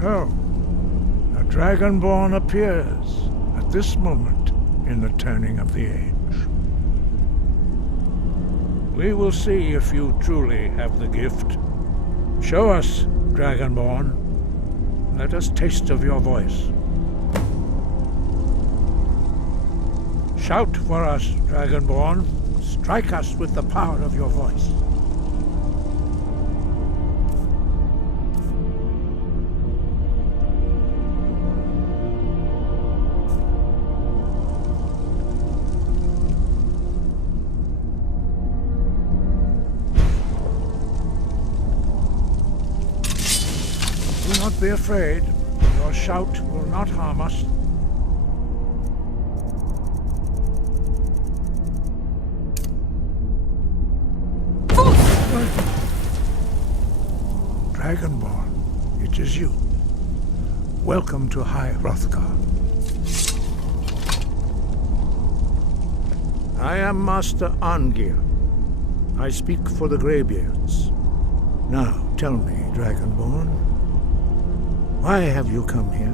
So, a Dragonborn appears at this moment in the turning of the age. We will see if you truly have the gift. Show us, Dragonborn. Let us taste of your voice. Shout for us, Dragonborn. Strike us with the power of your voice. Do not be afraid. Your shout will not harm us. Dragonborn, it is you. Welcome to High Hrothgar. I am Master Arngeir. I speak for the Greybeards. Now, tell me, Dragonborn, why have you come here?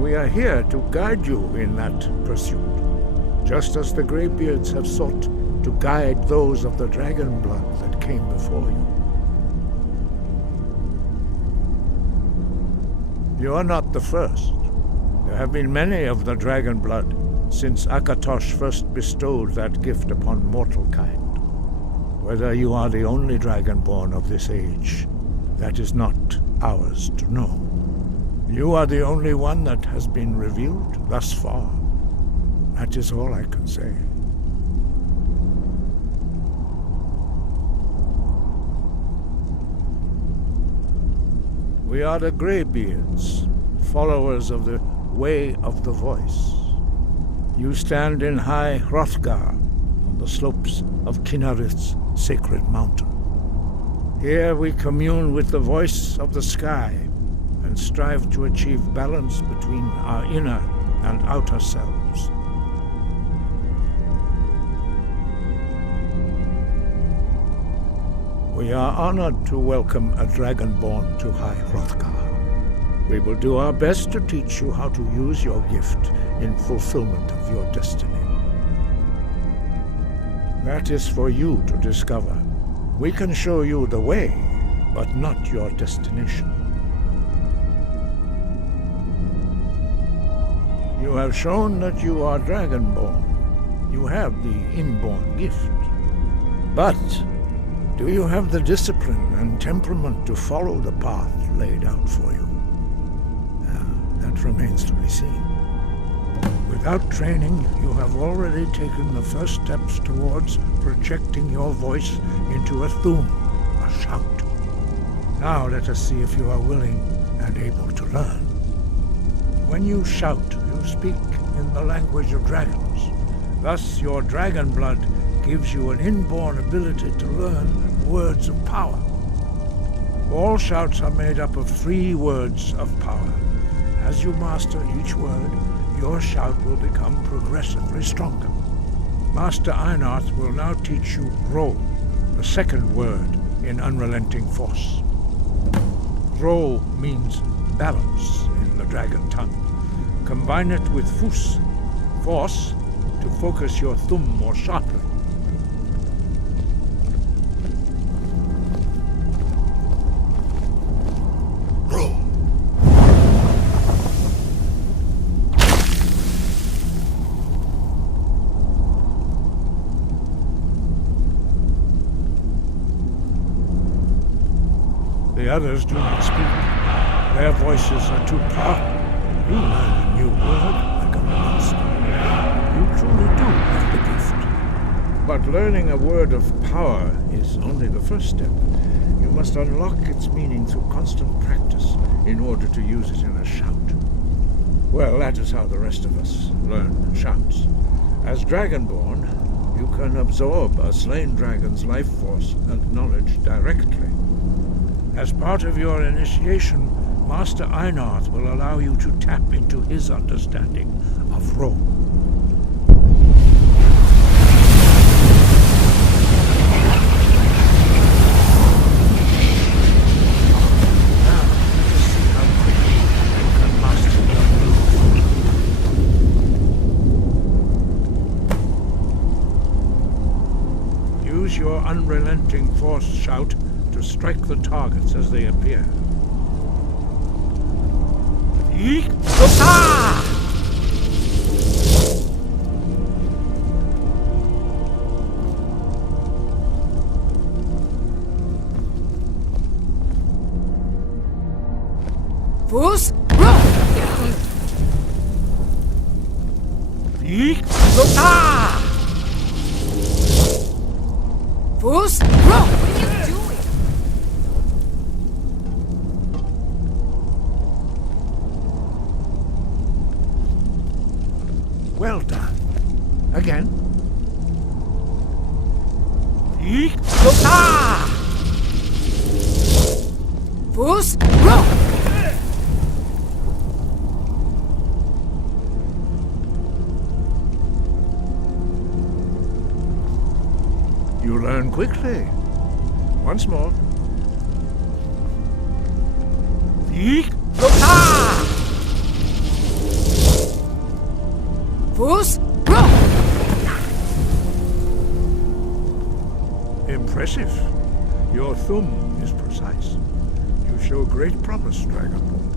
We are here to guide you in that pursuit, just as the Greybeards have sought to guide those of the dragon blood that came before you. You are not the first. There have been many of the dragon blood since Akatosh first bestowed that gift upon mortal kind. Whether you are the only dragonborn of this age, that is not ours to know. You are the only one that has been revealed thus far. That is all I can say. We are the Greybeards, followers of the Way of the Voice. You stand in High Hrothgar, on the slopes of Kinnarith's sacred mountain. Here we commune with the voice of the sky and strive to achieve balance between our inner and outer selves. We are honored to welcome a Dragonborn to High Hrothgar. We will do our best to teach you how to use your gift in fulfillment of your destiny. That is for you to discover. We can show you the way, but not your destination. You have shown that you are Dragonborn. You have the inborn gift. But do you have the discipline and temperament to follow the path laid out for you? That remains to be seen. Without training, you have already taken the first steps towards projecting your voice into a thum, a shout. Now let us see if you are willing and able to learn. When you shout, you speak in the language of dragons. Thus, your dragon blood gives you an inborn ability to learn words of power. All shouts are made up of 3 words of power. As you master each word, your shout will become progressively stronger. Master Einarth will now teach you Ro, the second word in Unrelenting Force. Ro means balance in the dragon tongue. Combine it with Fus, force, to focus your thumb more sharply. The others do not speak. Their voices are too proud. You learn a new word like a monster. You truly do have the gift. But learning a word of power is only the first step. You must unlock its meaning through constant practice in order to use it in a shout. Well, that is how the rest of us learn shouts. As Dragonborn, you can absorb a slain dragon's life force and knowledge directly. As part of your initiation, Master Einarth will allow you to tap into his understanding of Rome. Now, let us see how quickly you can master your move. Use your unrelenting force shout to strike the targets as they appear. Fuß, Fuß, what are you doing? Well done. Again. Fuß, You learn quickly. Once more. Fuß, Impressive. Your thumb is precise. You show great promise, Dragonborn.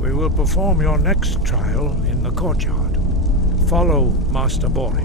We will perform your next trial in the courtyard. Follow Master Bori.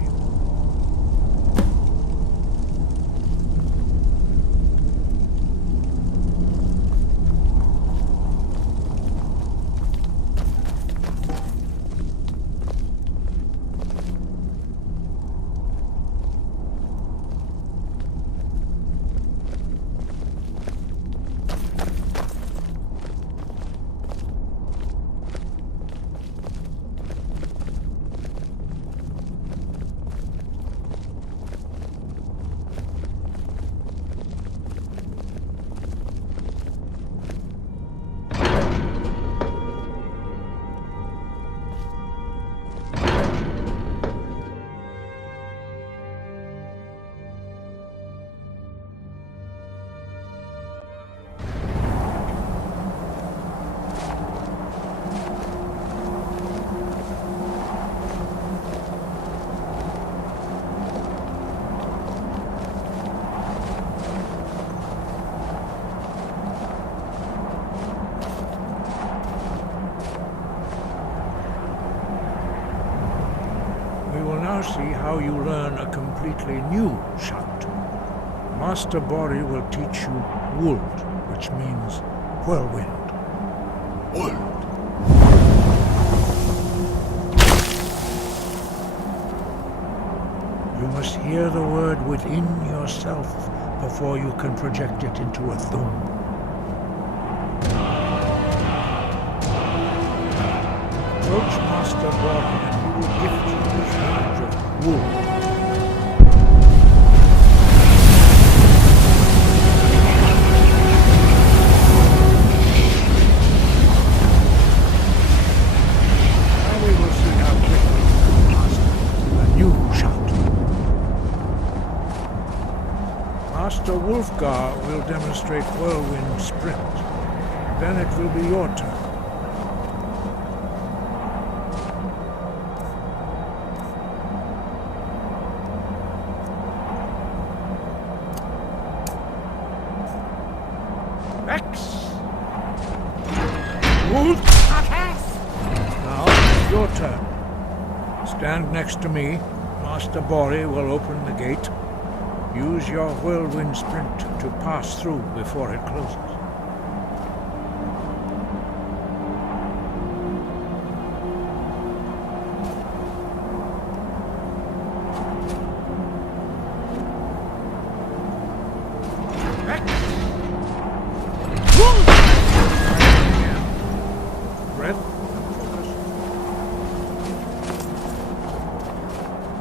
See how you learn a completely new shout. Master Bori will teach you Wold, which means whirlwind. Wold. You must hear the word within yourself before you can project it into a thum. Approach Master Bori and he will gift you his knowledge of wool. Now we will see how quickly you can master a new shout. Master Wulfgar will demonstrate whirlwind sprint. Then it will be your turn. Now, your turn. Stand next to me. Master Bori will open the gate. Use your whirlwind sprint to pass through before it closes.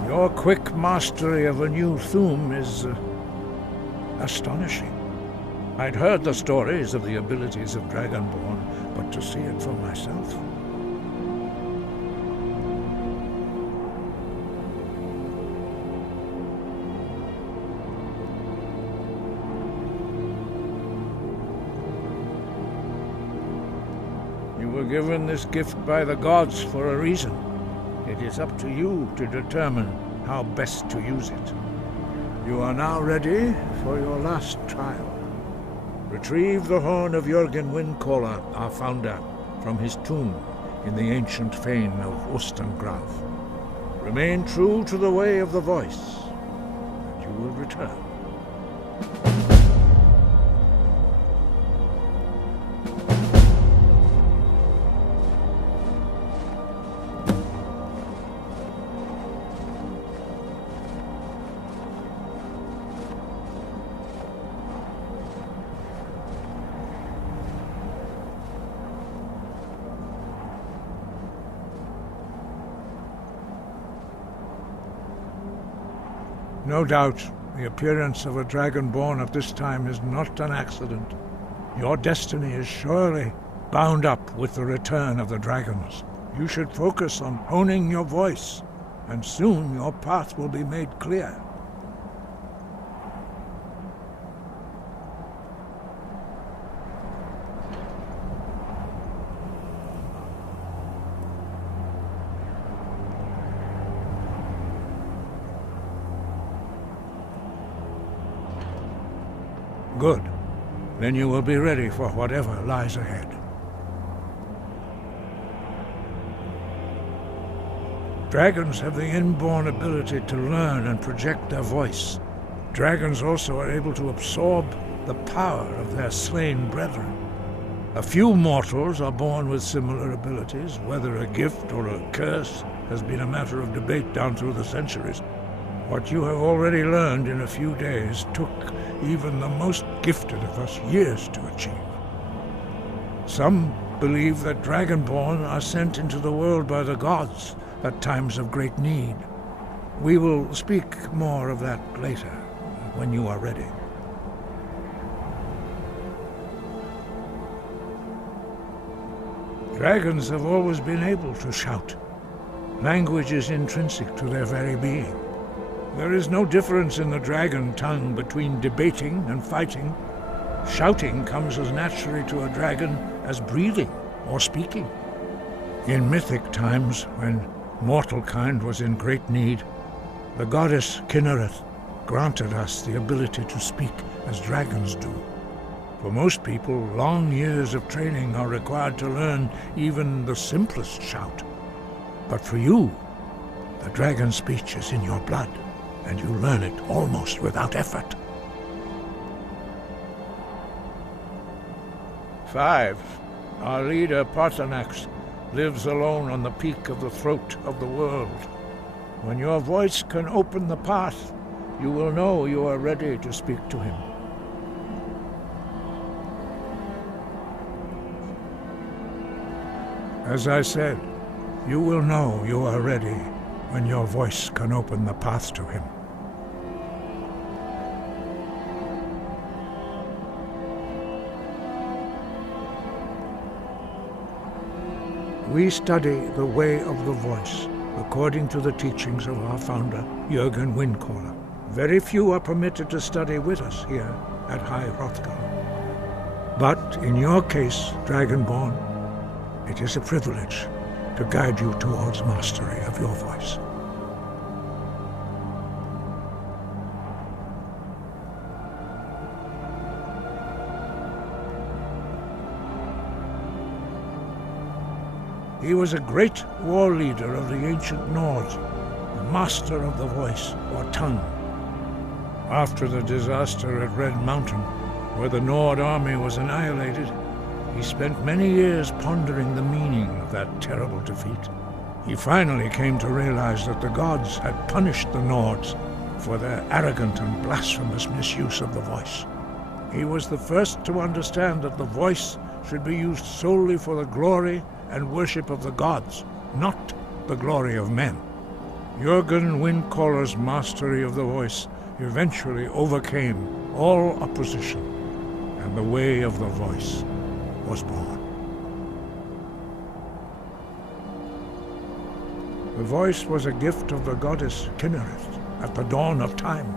Your quick mastery of a new thum is astonishing. I'd heard the stories of the abilities of Dragonborn, but to see it for myself... You were given this gift by the gods for a reason. It is up to you to determine how best to use it. You are now ready for your last trial. Retrieve the horn of Jürgen Windcaller, our founder, from his tomb in the ancient fane of Ostengraf. Remain true to the way of the voice, and you will return. No doubt, the appearance of a Dragonborn at this time is not an accident. Your destiny is surely bound up with the return of the dragons. You should focus on honing your voice, and soon your path will be made clear. Good. Then you will be ready for whatever lies ahead. Dragons have the inborn ability to learn and project their voice. Dragons also are able to absorb the power of their slain brethren. A few mortals are born with similar abilities. Whether a gift or a curse has been a matter of debate down through the centuries. What you have already learned in a few days took even the most gifted of us years to achieve. Some believe that Dragonborn are sent into the world by the gods at times of great need. We will speak more of that later, when you are ready. Dragons have always been able to shout. Language is intrinsic to their very being. There is no difference in the dragon tongue between debating and fighting. Shouting comes as naturally to a dragon as breathing or speaking. In mythic times, when mortal kind was in great need, the goddess Kinnereth granted us the ability to speak as dragons do. For most people, long years of training are required to learn even the simplest shout. But for you, the dragon speech is in your blood, and you learn it almost without effort. 5. Our leader, Paarthurnax, lives alone on the peak of the throat of the world. When your voice can open the path, you will know you are ready to speak to him. As I said, you will know you are ready when your voice can open the path to him. We study the way of the voice, according to the teachings of our founder, Jürgen Windcaller. Very few are permitted to study with us here at High Hrothgar. But in your case, Dragonborn, it is a privilege to guide you towards mastery of your voice. He was a great war leader of the ancient Nords, a master of the voice, or tongue. After the disaster at Red Mountain, where the Nord army was annihilated, he spent many years pondering the meaning of that terrible defeat. He finally came to realize that the gods had punished the Nords for their arrogant and blasphemous misuse of the voice. He was the first to understand that the voice should be used solely for the glory and worship of the gods, not the glory of men. Jürgen Windcaller's mastery of the voice eventually overcame all opposition, and the way of the voice was born. The voice was a gift of the goddess Kinnereth at the dawn of time.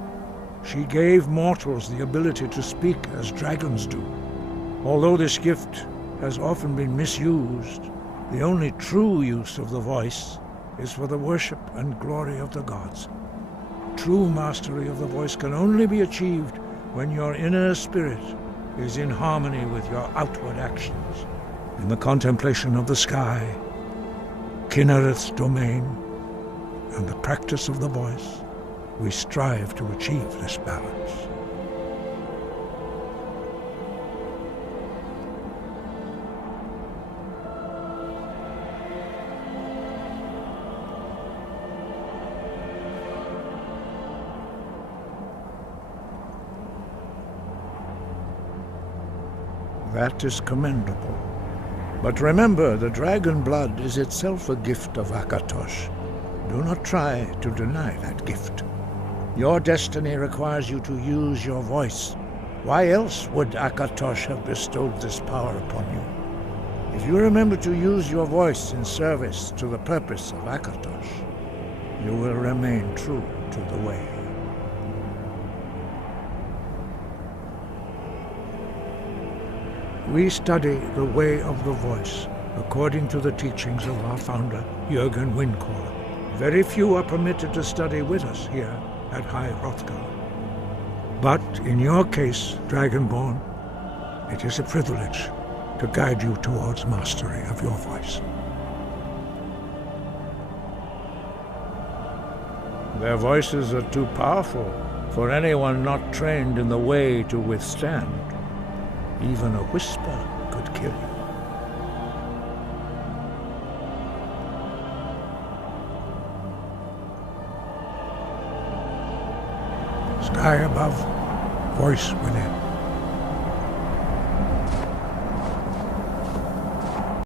She gave mortals the ability to speak as dragons do. Although this gift has often been misused, the only true use of the voice is for the worship and glory of the gods. True mastery of the voice can only be achieved when your inner spirit is in harmony with your outward actions. In the contemplation of the sky, Kinnereth's domain, and the practice of the voice, we strive to achieve this balance. That is commendable. But remember, the dragon blood is itself a gift of Akatosh. Do not try to deny that gift. Your destiny requires you to use your voice. Why else would Akatosh have bestowed this power upon you? If you remember to use your voice in service to the purpose of Akatosh, you will remain true to the way. We study the way of the voice according to the teachings of our founder, Jürgen Windcaller. Very few are permitted to study with us here at High Hrothgar. But in your case, Dragonborn, it is a privilege to guide you towards mastery of your voice. Their voices are too powerful for anyone not trained in the way to withstand. Even a whisper could kill you. Sky above, voice within.